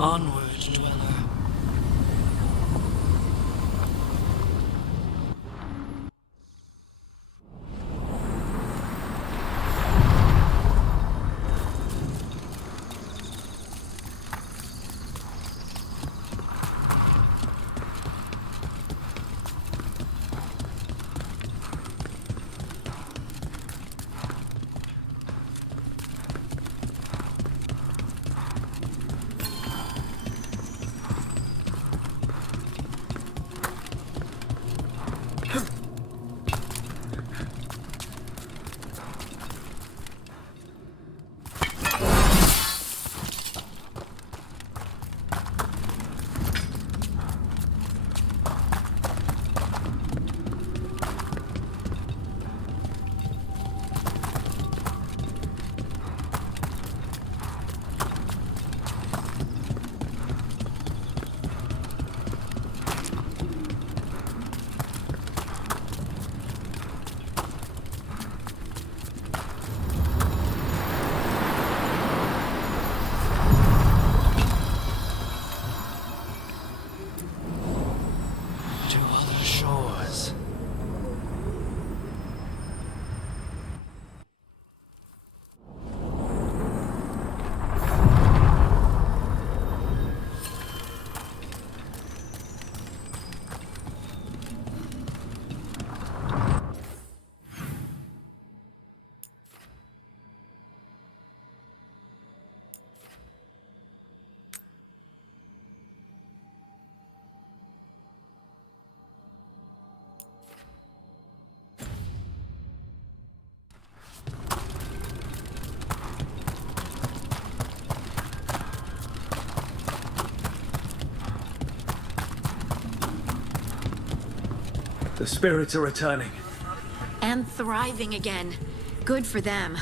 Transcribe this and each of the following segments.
Onward, dweller. The spirits are returning. And thriving again. Good for them.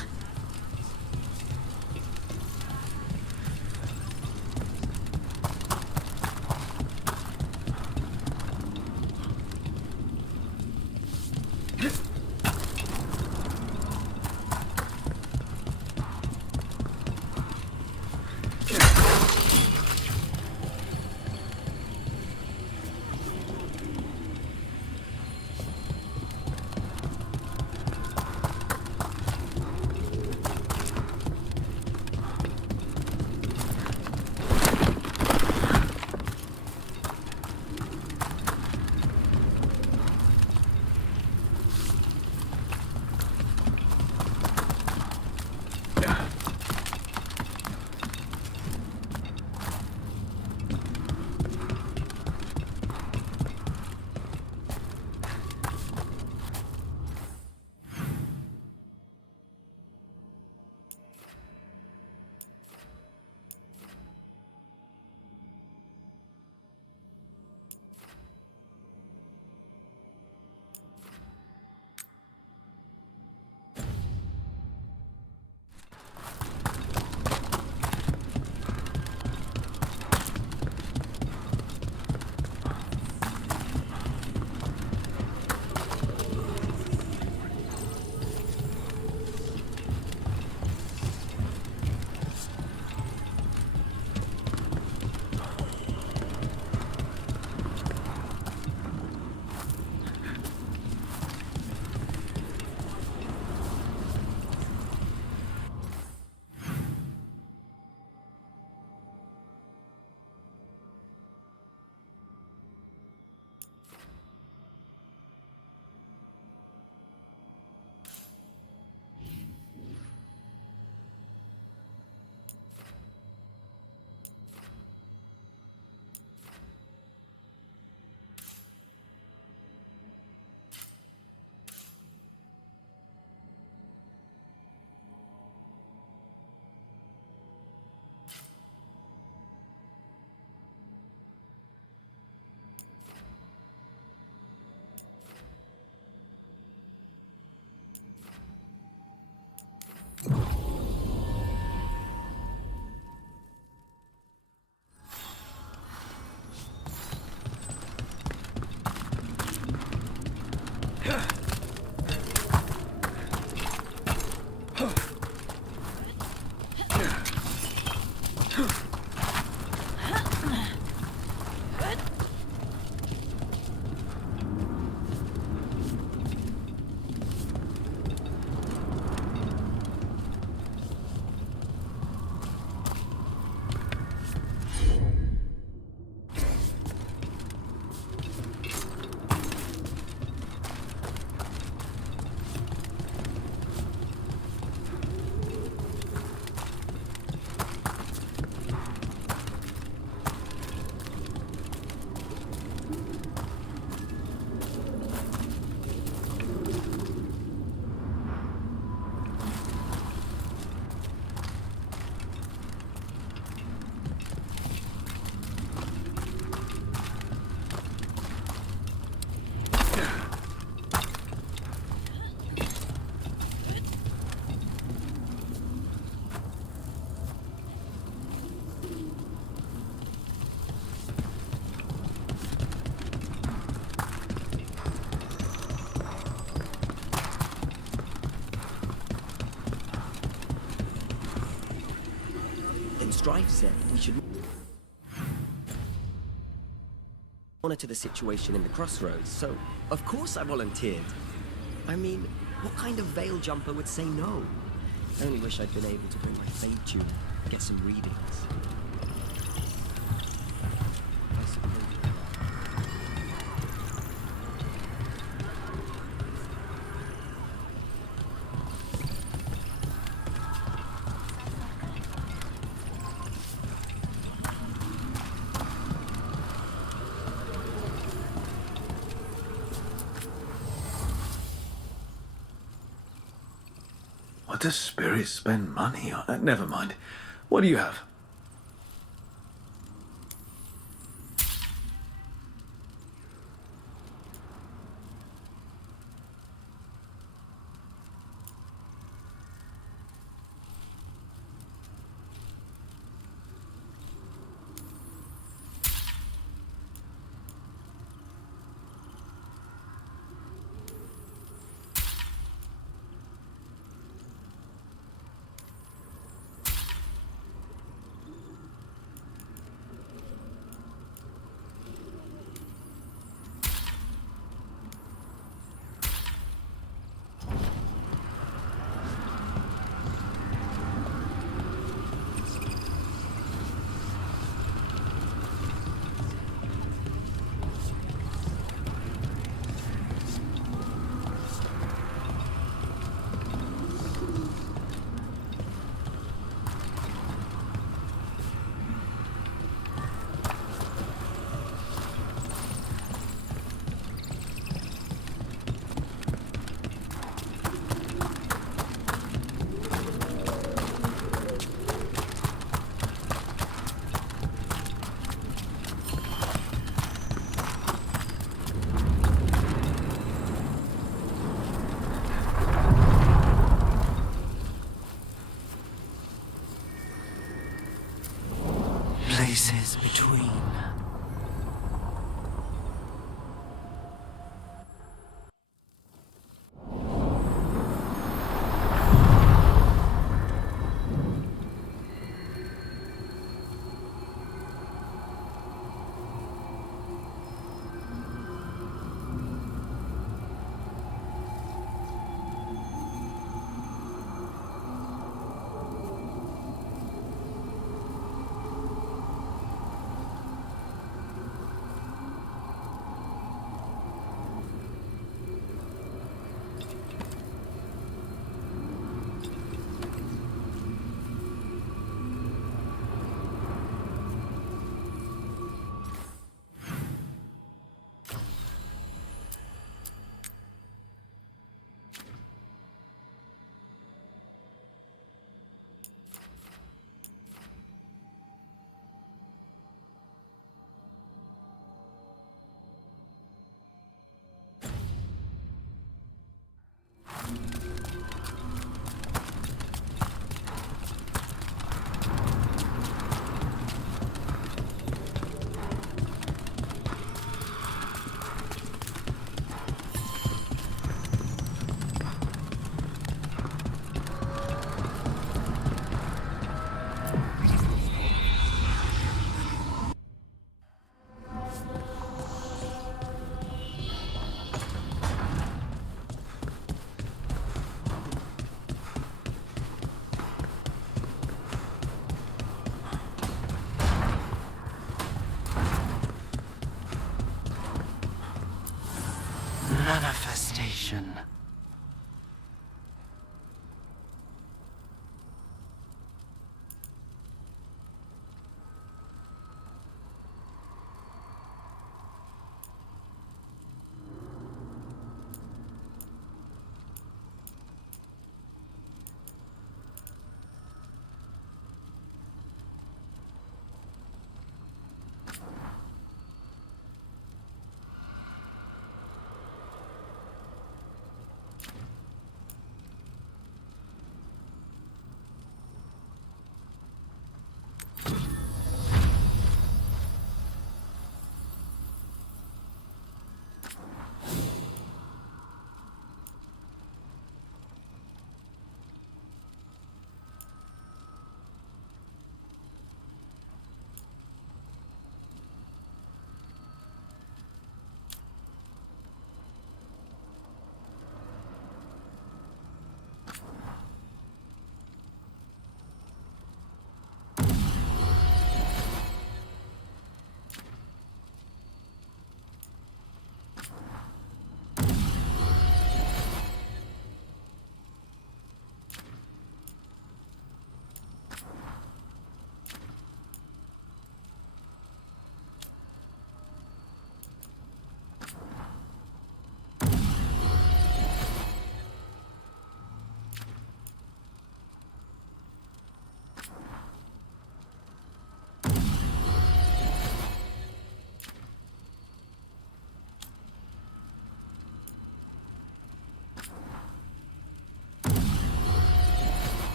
Captain Strife said we should monitor the situation in the Crossroads, so of course I volunteered. I mean, what kind of veil jumper would say no? I only wish I'd been able to bring my fade tune, get some readings. I suppose. What does Spirit spend money on? Never mind. What do you have? Places between. Manifestation.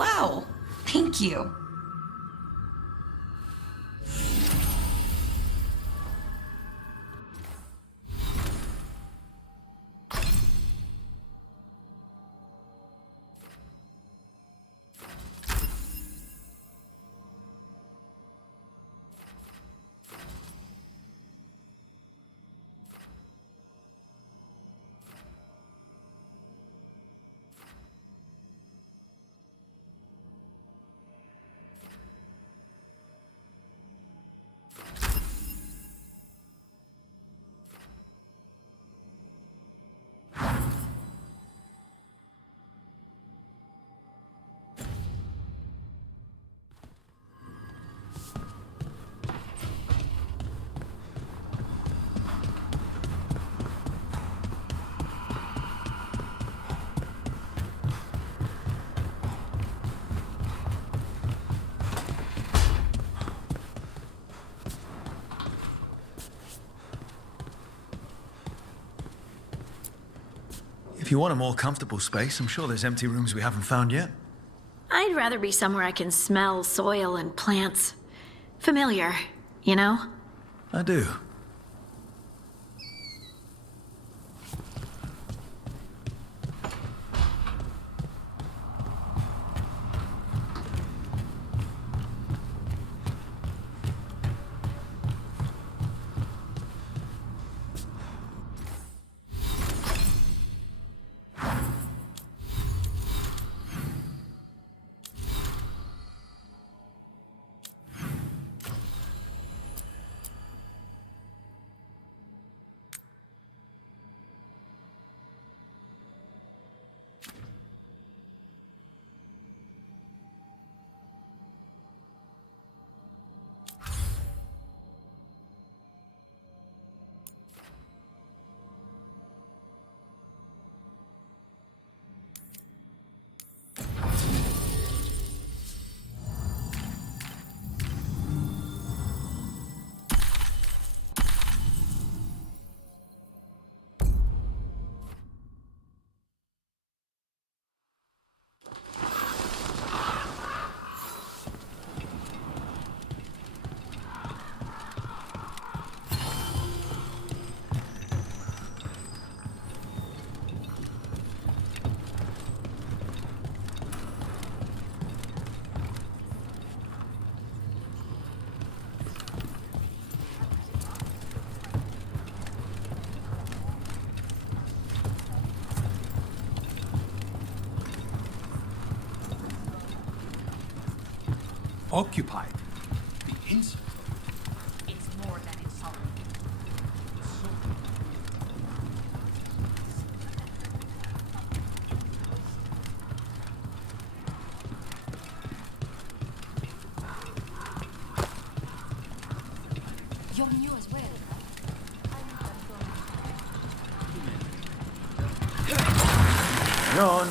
Wow, thank you. If you want a more comfortable space, I'm sure there's empty rooms we haven't found yet. I'd rather be somewhere I can smell soil and plants. Familiar, you know? I do. Occupied. The insult. It's more than insulting. You're new as well, John!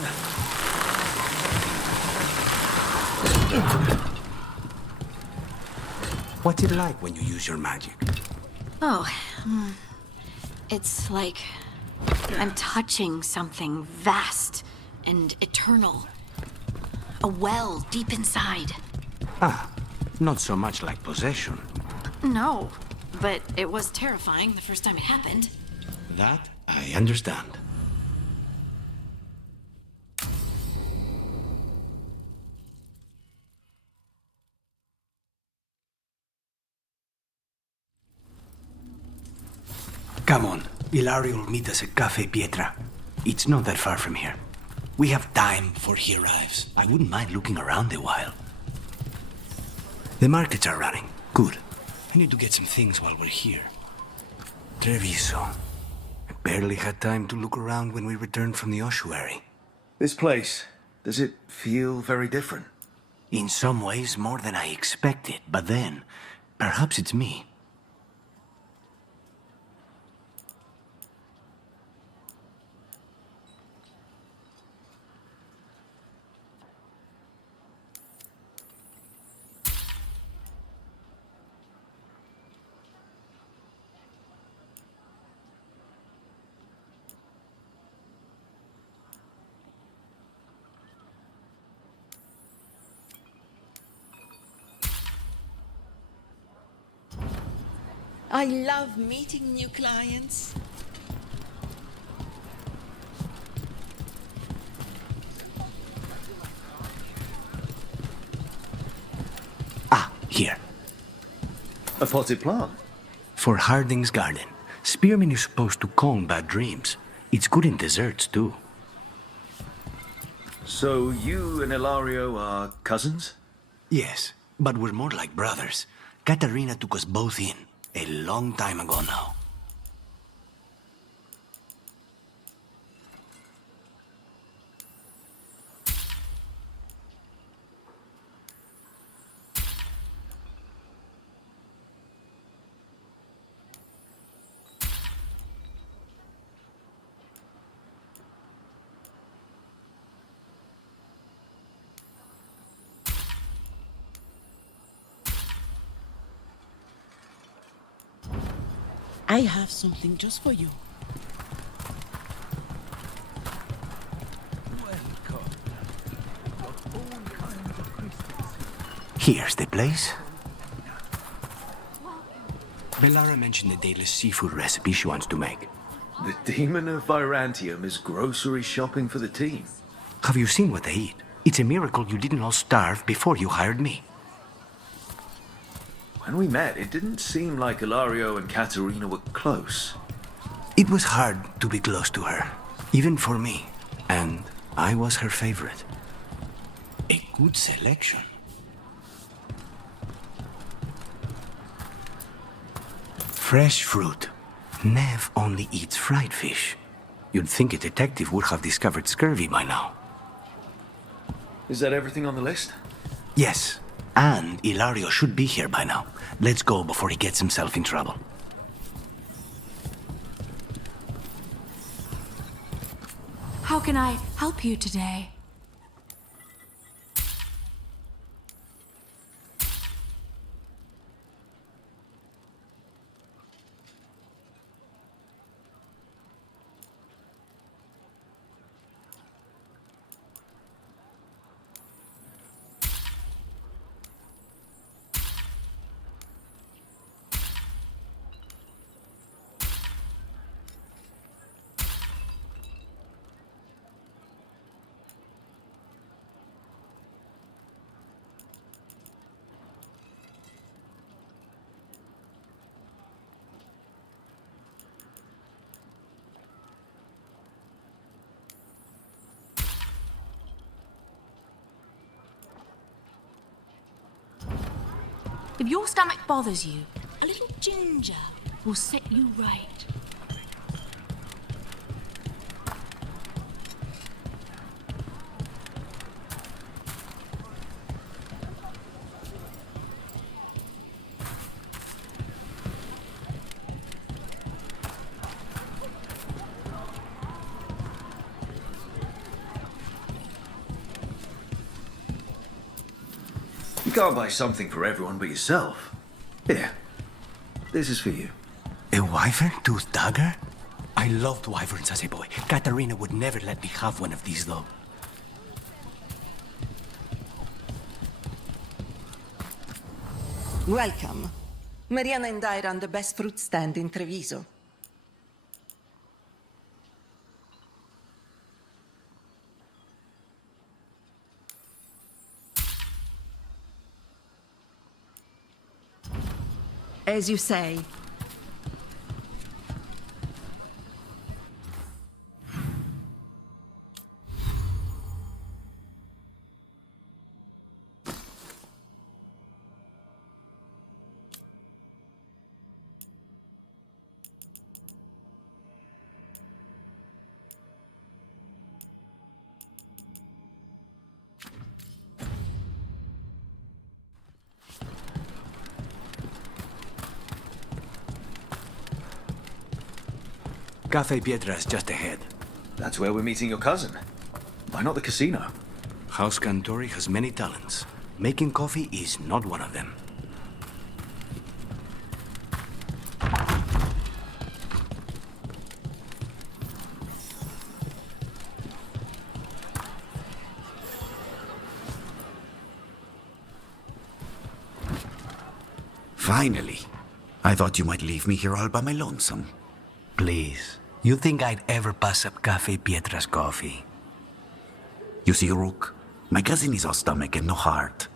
What's it like when you use your magic? Oh, it's like I'm touching something vast and eternal. A well deep inside. Ah, not so much like possession. No, but it was terrifying the first time it happened. That I understand. Come on, Ilario will meet us at Cafe Pietra. It's not that far from here. We have time before he arrives. I wouldn't mind looking around a while. The markets are running. Good. I need to get some things while we're here. Treviso. I barely had time to look around when we returned from the ossuary. This place, does it feel very different? In some ways, more than I expected. But then, perhaps it's me. I love meeting new clients. Ah, here. A potted plant. For Harding's garden. Spearmint is supposed to calm bad dreams. It's good in desserts, too. So you and Ilario are cousins? Yes, but we're more like brothers. Katarina took us both in, a long time ago now. I have something just for you. Here's the place. Bellara mentioned the daedalus seafood recipe she wants to make. The demon of Virantium is grocery shopping for the team. Have you seen what they eat? It's a miracle you didn't all starve before you hired me. When we met, it didn't seem like Ilario and Katerina were close. It was hard to be close to her, even for me. And I was her favorite. A good selection. Fresh fruit. Nev only eats fried fish. You'd think a detective would have discovered scurvy by now. Is that everything on the list? Yes, and Ilario should be here by now. Let's go before he gets himself in trouble. How can I help you today? If your stomach bothers you, a little ginger will set you right. You can't buy something for everyone but yourself. Here, this is for you. A wyvern tooth dagger? I loved wyverns as a boy. Katarina would never let me have one of these, though. Welcome. Mariana and I run the best fruit stand in Treviso. As you say. Cafe Pietra's just ahead. That's where we're meeting your cousin. Why not the casino? House Cantori has many talents. Making coffee is not one of them. Finally. I thought you might leave me here all by my lonesome. Please. You think I'd ever pass up Cafe Pietra's coffee? You see, Rook, my cousin is all stomach and no heart.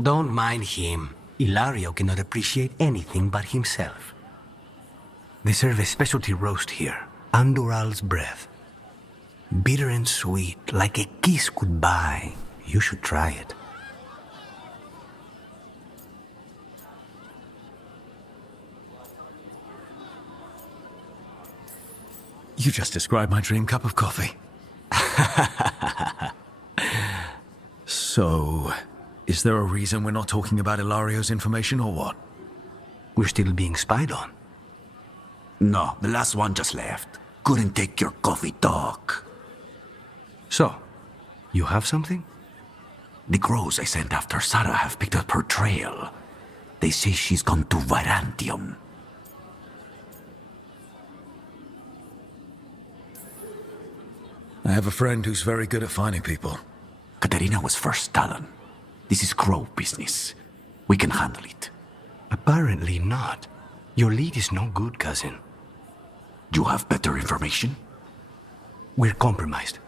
Don't mind him. Ilario cannot appreciate anything but himself. They serve a specialty roast here, Andoral's breath. Bitter and sweet, like a kiss goodbye. You should try it. You just described my dream cup of coffee. So, is there a reason we're not talking about Ilario's information or what? We're still being spied on. No, the last one just left. Couldn't take your coffee talk. So, you have something? The crows I sent after Sarah have picked up her trail. They say she's gone to Virantium. I have a friend who's very good at finding people. Katerina was first Talon. This is crow business. We can handle it. Apparently not. Your lead is no good, cousin. You have better information? We're compromised.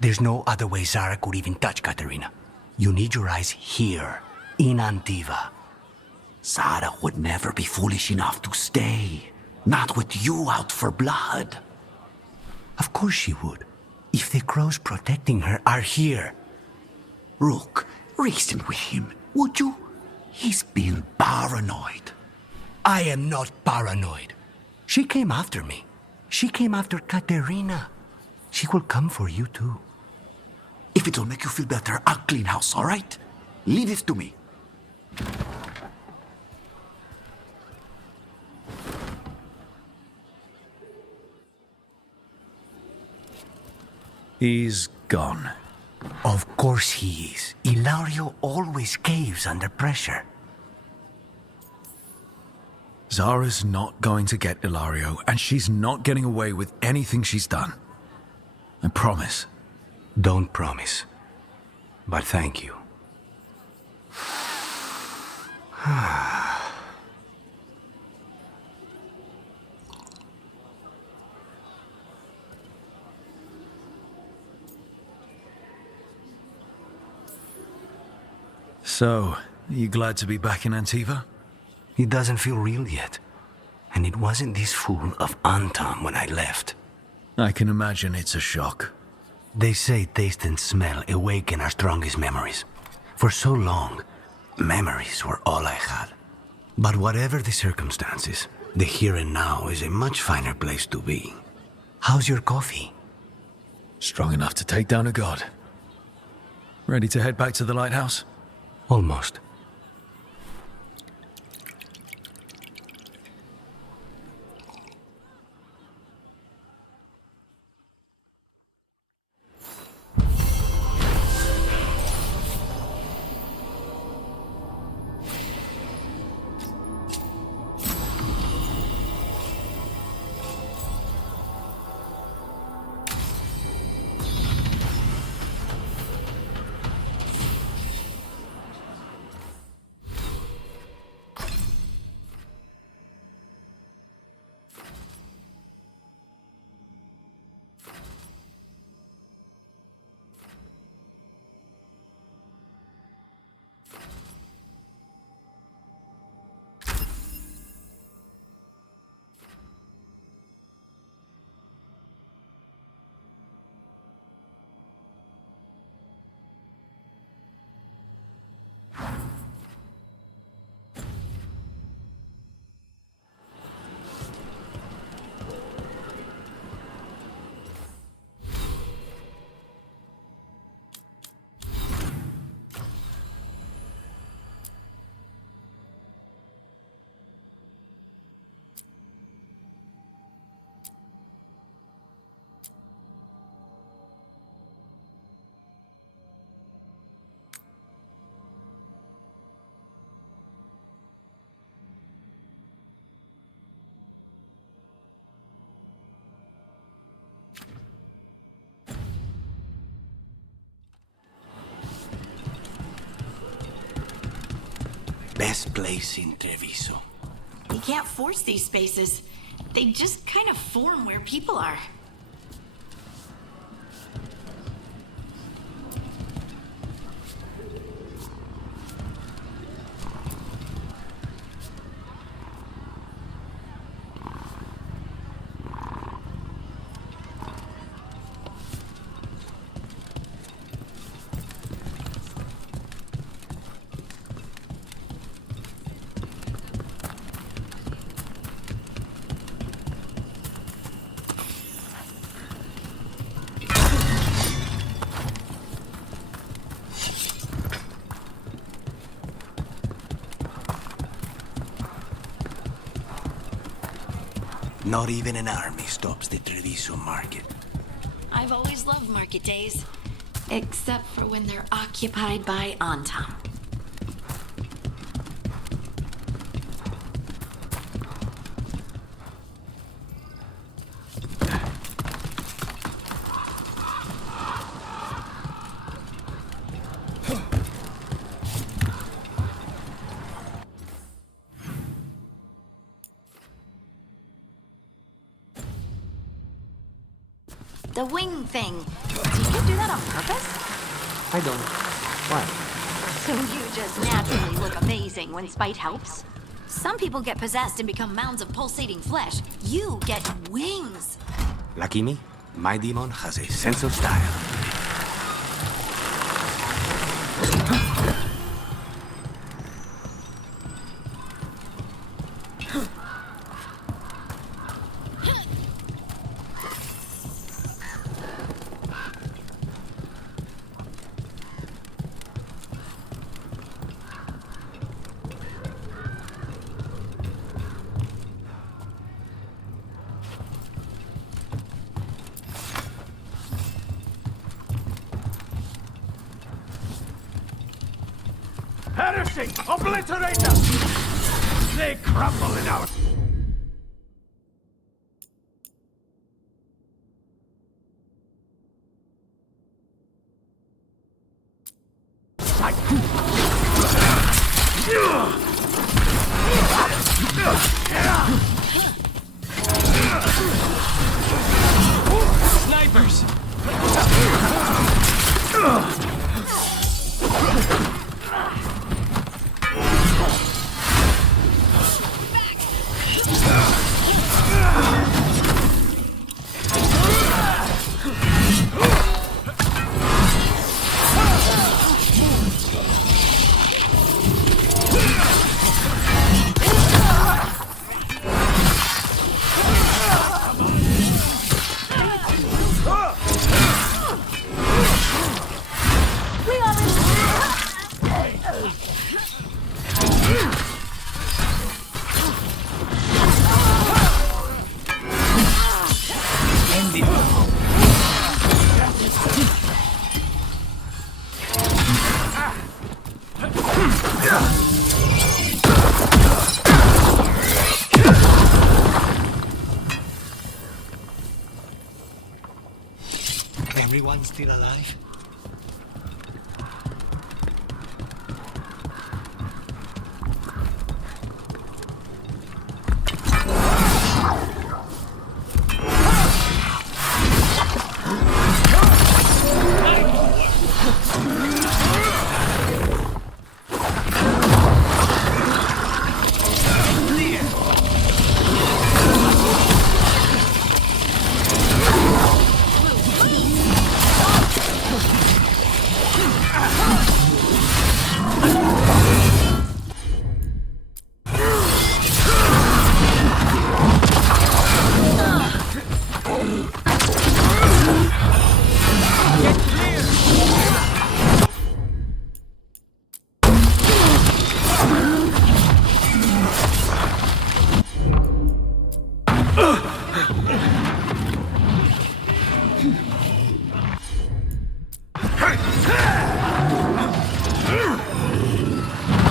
There's no other way Zara could even touch Katerina. You need your eyes here, in Antiva. Sarah would never be foolish enough to stay. Not with you out for blood. Of course she would. If the crows protecting her are here. Rook, reason with him, would you? He's being paranoid. I am not paranoid. She came after me. She came after Katerina. She will come for you too. If it'll make you feel better, I'll clean house, all right? Leave it to me. He's gone. Of course he is. Ilario always caves under pressure. Zara's not going to get Ilario, and she's not getting away with anything she's done. I promise. Don't promise. But thank you. So, are you glad to be back in Antiva? It doesn't feel real yet. And it wasn't this full of Antam when I left. I can imagine it's a shock. They say taste and smell awaken our strongest memories. For so long, memories were all I had. But whatever the circumstances, the here and now is a much finer place to be. How's your coffee? Strong enough to take down a god. Ready to head back to the Lighthouse? Almost. Best place in Treviso. You can't force these spaces. They just kind of form where people are. Not even an army stops the Treviso market. I've always loved market days. Except for when they're occupied by Antam. The wing thing. Did you do that on purpose? I don't. Why? So you just naturally look amazing when spite helps? Some people get possessed and become mounds of pulsating flesh. You get wings. Lucky me, my demon has a sense of style. Heresy! Obliterate them! They crumble in our... Snipers! Everyone's still alive?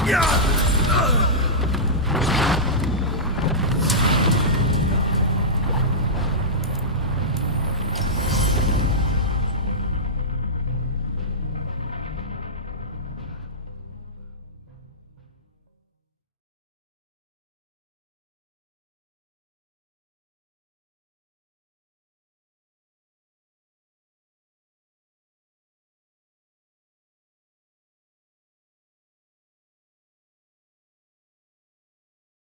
Yeah!